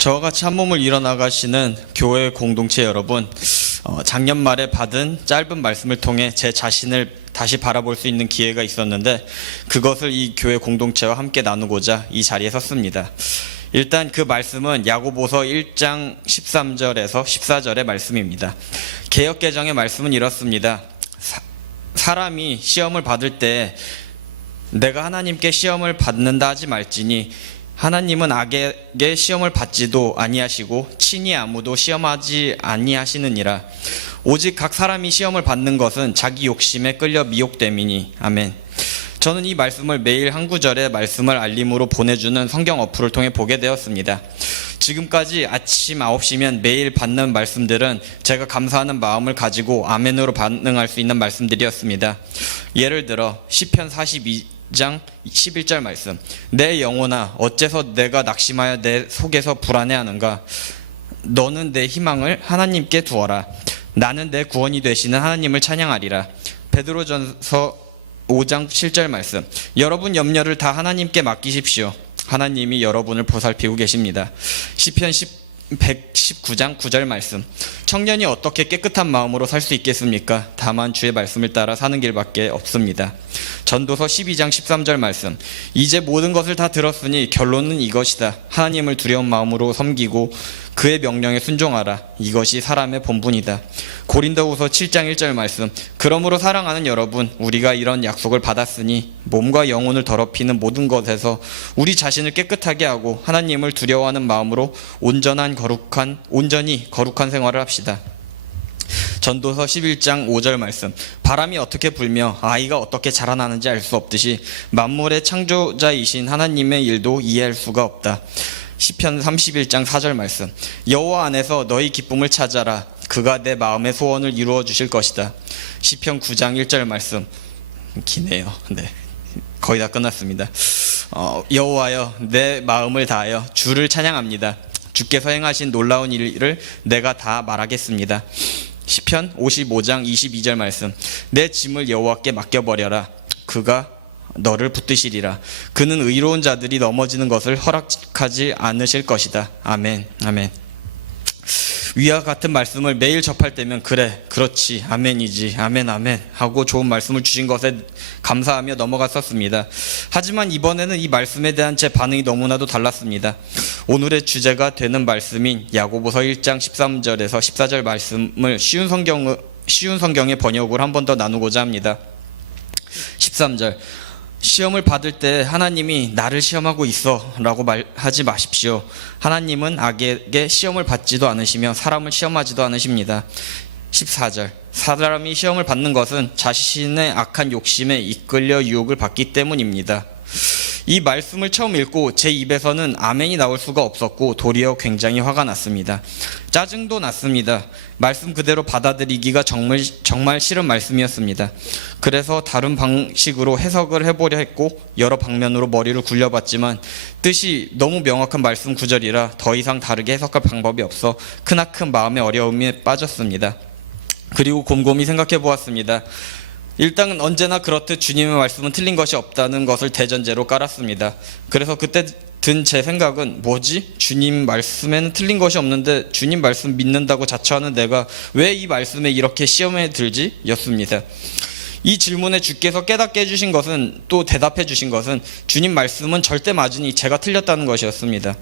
저와 같이 한 몸을 일어나가시는 교회 공동체 여러분, 어, 작년 말에 받은 짧은 말씀을 통해 제 자신을 다시 바라볼 수 있는 기회가 있었는데 그것을 이 교회 공동체와 함께 나누고자 이 자리에 섰습니다. 일단 그 말씀은 야고보서 1장 13절에서 14절의 말씀입니다. 개혁 개정의 말씀은 이렇습니다. 사, 사람이 시험을 받을 때 내가 하나님께 시험을 받는다 하지 말지니 하나님은 악에게 시험을 받지도 아니하시고 친히 아무도 시험하지 아니하시느니라 오직 각 사람이 시험을 받는 것은 자기 욕심에 끌려 미혹됨이니 아멘 저는 이 말씀을 매일 한 구절의 말씀을 알림으로 보내주는 성경 어플을 통해 보게 되었습니다. 지금까지 아침 9시면 매일 받는 말씀들은 제가 감사하는 마음을 가지고 아멘으로 반응할 수 있는 말씀들이었습니다. 예를 들어 시편 42 장 11절 말씀 내 영혼아 어째서 내가 낙심하여 내 속에서 불안해하는가 너는 내 희망을 하나님께 두어라 나는 내 구원이 되시는 하나님을 찬양하리라 베드로전서 5장 7절 말씀. 여러분 염려를 다 하나님께 맡기십시오. 하나님이 여러분을 보살피고 계십니다. 시편 10 119장 9절 말씀. 청년이 어떻게 깨끗한 마음으로 살 수 있겠습니까? 다만 주의 말씀을 따라 사는 길밖에 없습니다. 전도서 12장 13절 말씀. 이제 모든 것을 다 들었으니 결론은 이것이다. 하나님을 두려운 마음으로 섬기고 그의 명령에 순종하라. 이것이 사람의 본분이다. 고린도후서 7장 1절 말씀. 그러므로 사랑하는 여러분, 우리가 이런 약속을 받았으니 몸과 영혼을 더럽히는 모든 것에서 우리 자신을 깨끗하게 하고 하나님을 두려워하는 마음으로 온전한 거룩한 온전히 거룩한 생활을 합시다. 전도서 11장 5절 말씀. 바람이 어떻게 불며 아이가 어떻게 자라나는지 알 수 없듯이 만물의 창조자이신 하나님의 일도 이해할 수가 없다. 시편 31장 4절 말씀. 여호와 안에서 너희 기쁨을 찾아라. 그가 내 마음의 소원을 이루어 주실 것이다. 시편 9장 1절 말씀. 기네요. 네. 거의 다 끝났습니다. 어, 여호와여 내 마음을 다하여 주를 찬양합니다. 주께서 행하신 놀라운 일을 내가 다 말하겠습니다. 시편 55장 22절 말씀. 내 짐을 여호와께 맡겨 버려라. 그가 너를 붙드시리라. 그는 의로운 자들이 넘어지는 것을 허락하지 않으실 것이다. 아멘. 아멘. 위와 같은 말씀을 매일 접할 때면 그래 그렇지 아멘이지 아멘 아멘 하고 좋은 말씀을 주신 것에 감사하며 넘어갔었습니다 하지만 이번에는 이 말씀에 대한 제 반응이 너무나도 달랐습니다 오늘의 주제가 되는 말씀인 야고보서 1장 13절에서 14절 말씀을 쉬운 성경 쉬운 성경의 번역을 한 번 더 나누고자 합니다 13절 시험을 받을 때 하나님이 나를 시험하고 있어 라고 말하지 마십시오. 하나님은 악에게 시험을 받지도 않으시며 사람을 시험하지도 않으십니다. 14절 사람이 시험을 받는 것은 자신의 악한 욕심에 이끌려 유혹을 받기 때문입니다. 이 말씀을 처음 읽고 제 입에서는 아멘이 나올 수가 없었고 도리어 굉장히 화가 났습니다. 짜증도 났습니다. 말씀 그대로 받아들이기가 정말 정말 싫은 말씀이었습니다. 그래서 다른 방식으로 해석을 해보려 했고 여러 방면으로 머리를 굴려봤지만 뜻이 너무 명확한 말씀 구절이라 더 이상 다르게 해석할 방법이 없어 크나큰 마음의 어려움에 빠졌습니다. 그리고 곰곰이 생각해 보았습니다. 일단 언제나 그렇듯 주님의 말씀은 틀린 것이 없다는 것을 대전제로 깔았습니다. 그래서 그때 든 제 생각은 뭐지? 주님 말씀에는 틀린 것이 없는데 주님 말씀 믿는다고 자처하는 내가 왜 이 말씀에 이렇게 시험에 들지? 였습니다. 이 질문에 주께서 깨닫게 해주신 것은 또 대답해 주신 것은 주님 말씀은 절대 맞으니 제가 틀렸다는 것이었습니다.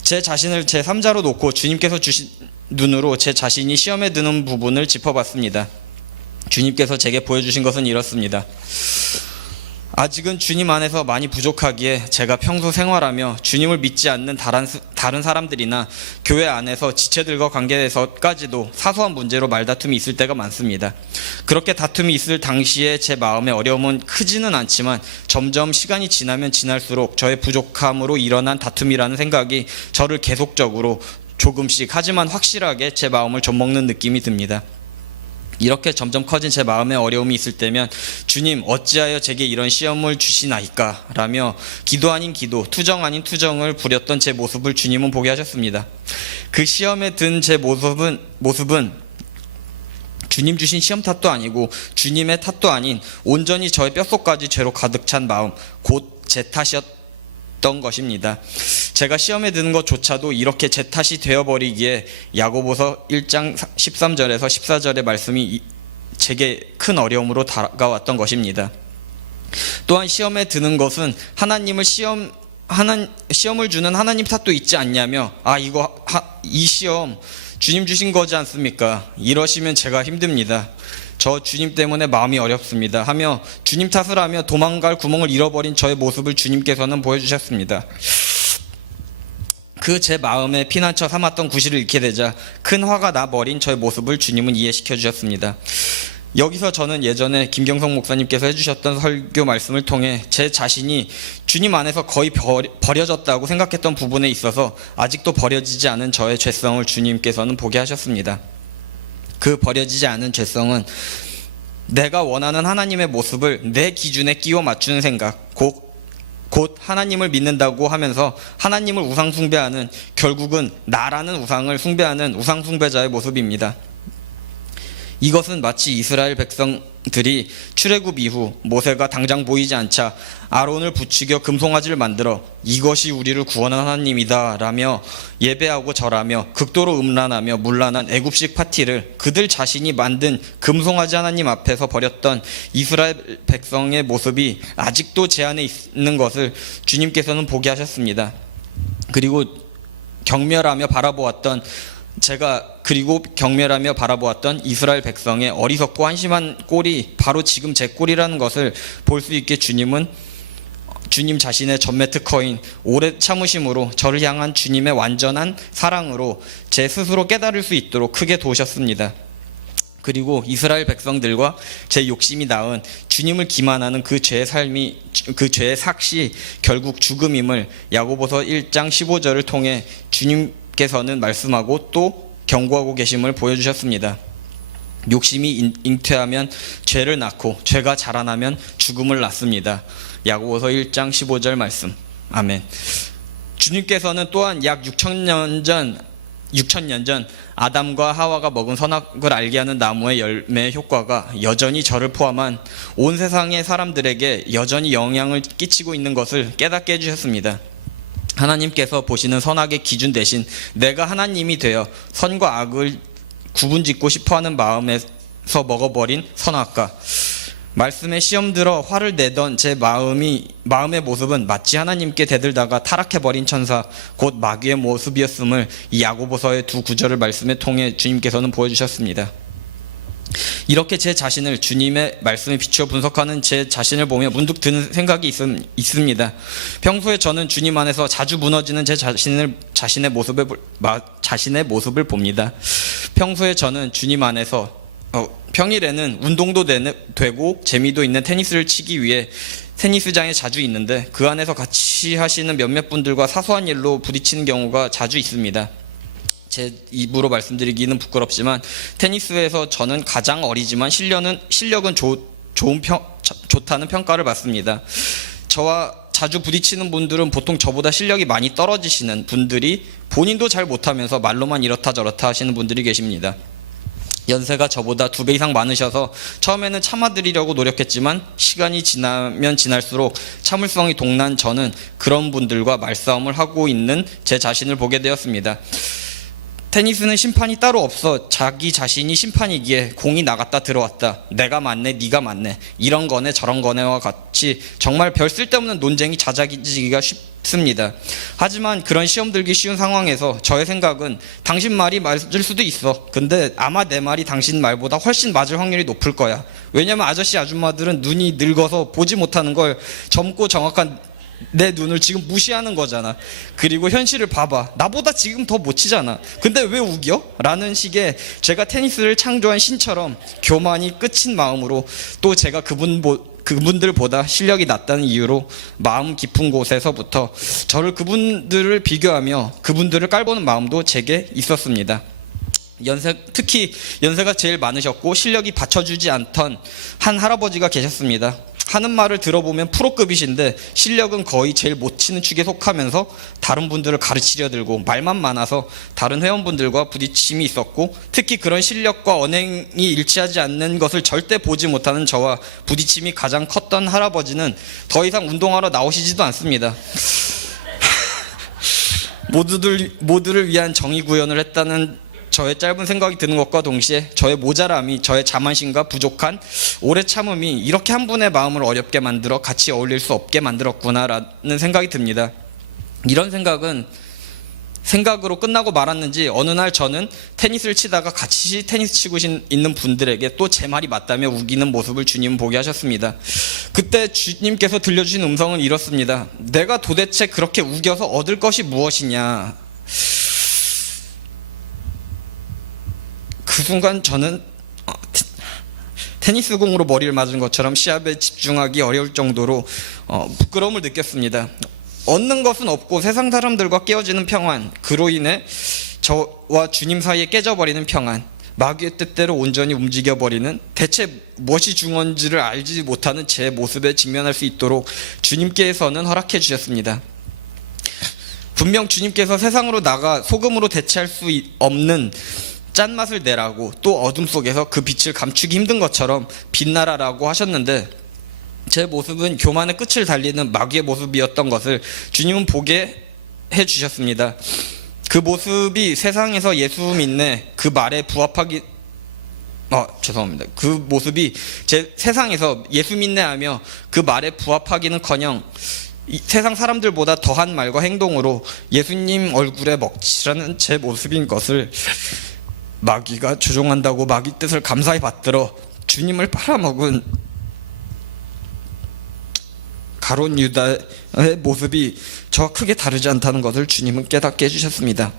제 자신을 제 3자로 놓고 주님께서 주신 눈으로 제 자신이 시험에 드는 부분을 짚어봤습니다. 주님께서 제게 보여주신 것은 이렇습니다. 아직은 주님 안에서 많이 부족하기에 제가 평소 생활하며 주님을 믿지 않는 다른, 다른 사람들이나 교회 안에서 지체들과 관계에서까지도 사소한 문제로 말다툼이 있을 때가 많습니다. 그렇게 다툼이 있을 당시에 제 마음의 어려움은 크지는 않지만 점점 시간이 지나면 지날수록 저의 부족함으로 일어난 다툼이라는 생각이 저를 계속적으로 조금씩 하지만 확실하게 제 마음을 좀먹는 느낌이 듭니다. 이렇게 점점 커진 제 마음에 어려움이 있을 때면 주님 어찌하여 제게 이런 시험을 주시나이까? 라며 기도 아닌 기도 투정 아닌 투정을 부렸던 제 모습을 주님은 보게 하셨습니다. 그 시험에 든 제 모습은 모습은 주님 주신 시험 탓도 아니고 주님의 탓도 아닌 온전히 저의 뼛속까지 죄로 가득 찬 마음 곧 제 탓이었 있던 것입니다. 제가 시험에 드는 것조차도 이렇게 제 탓이 되어버리기에 야고보서 1장 13절에서 14절의 말씀이 이- 제게 큰 어려움으로 다가왔던 것입니다. 또한 시험에 드는 것은 하나님을 시험 하나 시험을 주는 하나님 탓도 있지 않냐며 아 이거 하, 이 시험 주님 주신 거지 않습니까? 이러시면 제가 힘듭니다. 저 주님 때문에 마음이 어렵습니다. 하며 주님 탓을 하며 도망갈 구멍을 잃어버린 저의 모습을 주님께서는 보여주셨습니다. 그 제 마음에 피난처 삼았던 구실을 잃게 되자 큰 화가 나 버린 저의 모습을 주님은 이해시켜 주셨습니다. 여기서 저는 예전에 김경성 목사님께서 해주셨던 설교 말씀을 통해 제 자신이 주님 안에서 거의 버- 버려졌다고 생각했던 부분에 있어서 아직도 버려지지 않은 저의 죄성을 주님께서는 보게 하셨습니다. 그 버려지지 않은 죄성은 내가 원하는 하나님의 모습을 내 기준에 끼워 맞추는 생각, 곧, 곧 하나님을 믿는다고 하면서 하나님을 우상 숭배하는 결국은 나라는 우상을 숭배하는 우상 숭배자의 모습입니다. 이것은 마치 이스라엘 백성들이 출애굽 이후 모세가 당장 보이지 않자 아론을 부추겨 금송아지를 만들어 이것이 우리를 구원한 하나님이다 라며 예배하고 절하며 극도로 음란하며 문란한 애굽식 파티를 그들 자신이 만든 금송아지 하나님 앞에서 버렸던 이스라엘 백성의 모습이 아직도 제 안에 있는 것을 주님께서는 보게 하셨습니다. 그리고 경멸하며 바라보았던 제가 그리고 경멸하며 바라보았던 이스라엘 백성의 어리석고 한심한 꼴이 바로 지금 제 꼴이라는 것을 볼 수 있게 주님은 주님 자신의 전매 특허인 오래 참으심으로 저를 향한 주님의 완전한 사랑으로 제 스스로 깨달을 수 있도록 크게 도우셨습니다. 그리고 이스라엘 백성들과 제 욕심이 낳은 주님을 기만하는 그 죄의 삶이 그 죄의 삭시 결국 죽음임을 야고보서 1장 15절을 통해 주님 께서는 말씀하고 또 경고하고 계심을 보여주셨습니다. 욕심이 인- 잉태하면 죄를 낳고 죄가 자라나면 죽음을 낳습니다. 야고보서 1장 15절 말씀. 아멘. 주님께서는 또한 약 6천년 전 6천년 전 아담과 하와가 먹은 선악을 알게 하는 나무의 열매의 효과가 여전히 저를 포함한 온 세상의 사람들에게 여전히 영향을 끼치고 있는 것을 깨닫게 해 주셨습니다. 하나님께서 보시는 선악의 기준 대신 내가 하나님이 되어 선과 악을 구분짓고 싶어하는 마음에서 먹어버린 선악과 말씀에 시험 들어 화를 내던 제 마음이 마음의 모습은 마치 하나님께 대들다가 타락해 버린 천사 곧 마귀의 모습이었음을 이 야고보서의 두 구절을 말씀에 통해 주님께서는 보여주셨습니다. 이렇게 제 자신을 주님의 말씀에 비추어 분석하는 제 자신을 보며 문득 드는 생각이 있, 있습니다. 평소에 저는 주님 안에서 자주 무너지는 제 자신을 자신의 모습을 자신의 모습을 봅니다. 평소에 저는 주님 안에서 어, 평일에는 운동도 되고 재미도 있는 테니스를 치기 위해 테니스장에 자주 있는데 그 안에서 같이 하시는 몇몇 분들과 사소한 일로 부딪히는 경우가 자주 있습니다. 제 입으로 말씀드리기는 부끄럽지만 테니스에서 저는 가장 어리지만 실력은 실력은 좋, 좋은 평, 자- 좋다는 평가를 받습니다. 저와 자주 부딪히는 분들은 보통 저보다 실력이 많이 떨어지시는 분들이 본인도 잘 못하면서 말로만 이렇다 저렇다 하시는 분들이 계십니다. 연세가 저보다 두 배 이상 많으셔서 처음에는 참아드리려고 노력했지만 시간이 지나면 지날수록 참을성이 동난 저는 그런 분들과 말싸움을 하고 있는 제 자신을 보게 되었습니다. 테니스는 심판이 따로 없어. 자기 자신이 심판이기에 공이 나갔다 들어왔다. 내가 맞네 네가 맞네. 이런 거네 저런 거네와 같이 정말 별 쓸데없는 논쟁이 잦아지기가 쉽습니다. 하지만 그런 시험 들기 쉬운 상황에서 저의 생각은 당신 말이 맞을 수도 있어. 근데 아마 내 말이 당신 말보다 훨씬 맞을 확률이 높을 거야. 왜냐면 아저씨 아줌마들은 눈이 늙어서 보지 못하는 걸 젊고 정확한 내 눈을 지금 무시하는 거잖아. 그리고 현실을 봐봐. 나보다 지금 더 못 치잖아. 근데 왜 우겨? 라는 식의 제가 테니스를 창조한 신처럼 교만이 끝인 마음으로 또 제가 그분 보, 그분들보다 실력이 낮다는 이유로 마음 깊은 곳에서부터 저를 그분들을 비교하며 그분들을 깔보는 마음도 제게 있었습니다. 연세 특히 연세가 제일 많으셨고 실력이 받쳐주지 않던 한 할아버지가 계셨습니다. 하는 말을 들어보면 프로급이신데 실력은 거의 제일 못 치는 축에 속하면서 다른 분들을 가르치려 들고 말만 많아서 다른 회원분들과 부딪힘이 있었고 특히 그런 실력과 언행이 일치하지 않는 것을 절대 보지 못하는 저와 부딪힘이 가장 컸던 할아버지는 더 이상 운동하러 나오시지도 않습니다. 모두들 모두를 위한 정의 구현을 했다는 저의 짧은 생각이 드는 것과 동시에 저의 모자람이 저의 자만심과 부족한 오래 참음이 이렇게 한 분의 마음을 어렵게 만들어 같이 어울릴 수 없게 만들었구나라는 생각이 듭니다. 이런 생각은 생각으로 끝나고 말았는지 어느 날 저는 테니스를 치다가 같이 테니스 치고 신- 있는 분들에게 또 제 말이 맞다며 우기는 모습을 주님 보게 하셨습니다. 그때 주님께서 들려주신 음성은 이렇습니다. 내가 도대체 그렇게 우겨서 얻을 것이 무엇이냐? 그 순간 저는 어, 테- 테니스 공으로 머리를 맞은 것처럼 시합에 집중하기 어려울 정도로 어, 부끄러움을 느꼈습니다. 얻는 것은 없고 세상 사람들과 깨어지는 평안, 그로 인해 저와 주님 사이에 깨져버리는 평안, 마귀의 뜻대로 온전히 움직여버리는 대체 무엇이 중요한지를 알지 못하는 제 모습에 직면할 수 있도록 주님께서는 허락해 주셨습니다. 분명 주님께서 세상으로 나가 소금으로 대체할 수 이- 없는 짠맛을 내라고 또 어둠 속에서 그 빛을 감추기 힘든 것처럼 빛나라라고 하셨는데 제 모습은 교만의 끝을 달리는 마귀의 모습이었던 것을 주님은 보게 해 주셨습니다. 그 모습이 세상에서 예수 믿네 그 말에 부합하기 아 죄송합니다. 그 모습이 제 세상에서 예수 믿네 하며 그 말에 부합하기는커녕 이 세상 사람들보다 더한 말과 행동으로 예수님 얼굴에 먹칠하는 제 모습인 것을 마귀가 조종한다고 마귀 뜻을 감사히 받들어 주님을 팔아먹은 가론 유다의 모습이 저와 크게 다르지 않다는 것을 주님은 깨닫게 해주셨습니다.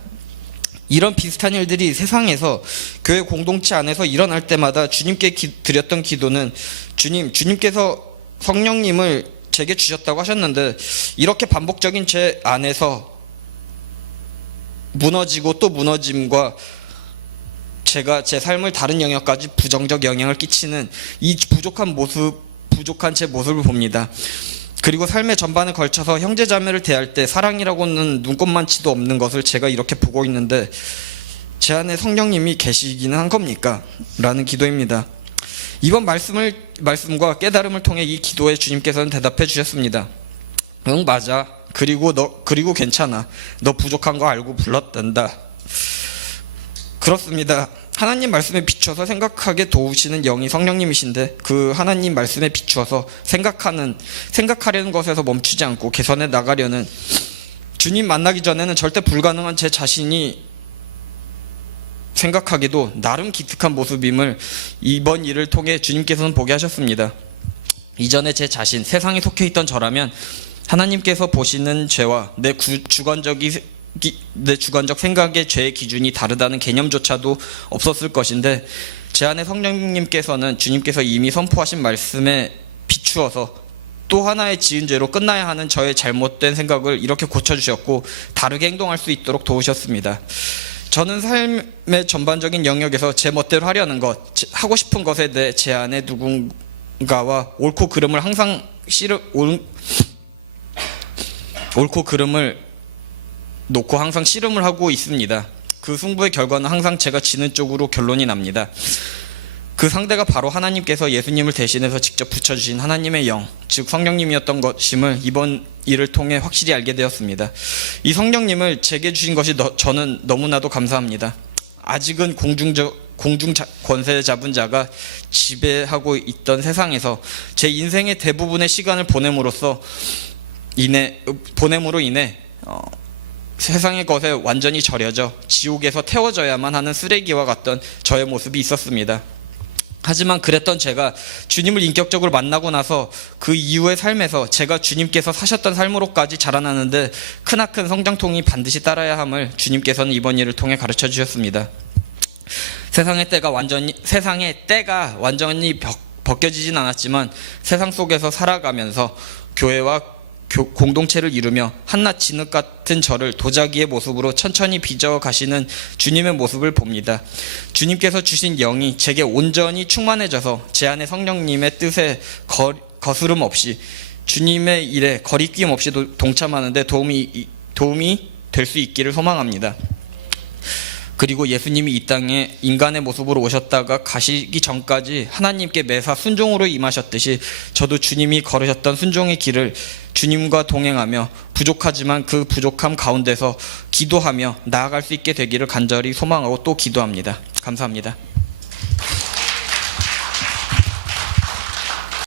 이런 비슷한 일들이 세상에서 교회 공동체 안에서 일어날 때마다 주님께 기- 드렸던 기도는 주님, 주님께서 성령님을 제게 주셨다고 하셨는데 이렇게 반복적인 제 안에서 무너지고 또 무너짐과 제가 제 삶을 다른 영역까지 부정적 영향을 끼치는 이 부족한 모습, 부족한 제 모습을 봅니다. 그리고 삶의 전반에 걸쳐서 형제자매를 대할 때 사랑이라고는 눈꼽만치도 없는 것을 제가 이렇게 보고 있는데 제 안에 성령님이 계시기는 한 겁니까? 라는 기도입니다. 이번 말씀을 말씀과 깨달음을 통해 이 기도에 주님께서는 대답해 주셨습니다. 응 맞아. 그리고 너 그리고 괜찮아. 너 부족한 거 알고 불렀단다. 그렇습니다. 하나님 말씀에 비추어서 생각하게 도우시는 영이 성령님이신데 그 하나님 말씀에 비추어서 생각하는 생각하려는 것에서 멈추지 않고 개선해 나가려는 주님 만나기 전에는 절대 불가능한 제 자신이 생각하기도 나름 기특한 모습임을 이번 일을 통해 주님께서는 보게 하셨습니다. 이전에 제 자신 세상에 속해 있던 저라면 하나님께서 보시는 죄와 내 기- 내 주관적 생각의 죄의 기준이 다르다는 개념조차도 없었을 것인데 제 안에 성령님께서는 주님께서 이미 선포하신 말씀에 비추어서 또 하나의 지은 죄로 끝나야 하는 저의 잘못된 생각을 이렇게 고쳐주셨고 다르게 행동할 수 있도록 도우셨습니다. 저는 삶의 전반적인 영역에서 제 멋대로 하려는 것, 제- 하고 싶은 것에 대해 제 안에 누군가와 옳고 그름을 항상 씨름, 올, 옳고 그름을 놓고 항상 씨름을 하고 있습니다. 그 승부의 결과는 항상 제가 지는 쪽으로 결론이 납니다. 그 상대가 바로 하나님께서 예수님을 대신해서 직접 붙여주신 하나님의 영, 즉 성령님이었던 것임을 이번 일을 통해 확실히 알게 되었습니다. 이 성령님을 제게 주신 것이 너- 저는 너무나도 감사합니다. 아직은 공중적 공중 자- 권세 잡은 자가 지배하고 있던 세상에서 제 인생의 대부분의 시간을 보냄으로써 인해 보냄으로 인해 어, 세상의 것에 완전히 절여져 지옥에서 태워져야만 하는 쓰레기와 같던 저의 모습이 있었습니다. 하지만 그랬던 제가 주님을 인격적으로 만나고 나서 그 이후의 삶에서 제가 주님께서 사셨던 삶으로까지 자라나는데 크나큰 성장통이 반드시 따라야 함을 주님께서는 이번 일을 통해 가르쳐 주셨습니다. 세상의 때가 완전히 세상의 때가 완전히 벗, 벗겨지진 않았지만 세상 속에서 살아가면서 교회와 교- 공동체를 이루며 한낱 진흙 같은 저를 도자기의 모습으로 천천히 빚어 가시는 주님의 모습을 봅니다. 주님께서 주신 영이 제게 온전히 충만해져서 제 안에 성령님의 뜻에 거, 거스름 없이 주님의 일에 거리낌 없이 도- 동참하는데 도움이 이- 도움이 될 수 있기를 소망합니다. 그리고 예수님이 이 땅에 인간의 모습으로 오셨다가 가시기 전까지 하나님께 매사 순종으로 임하셨듯이 저도 주님이 걸으셨던 순종의 길을 주님과 동행하며 부족하지만 그 부족함 가운데서 기도하며 나아갈 수 있게 되기를 간절히 소망하고 또 기도합니다. 감사합니다.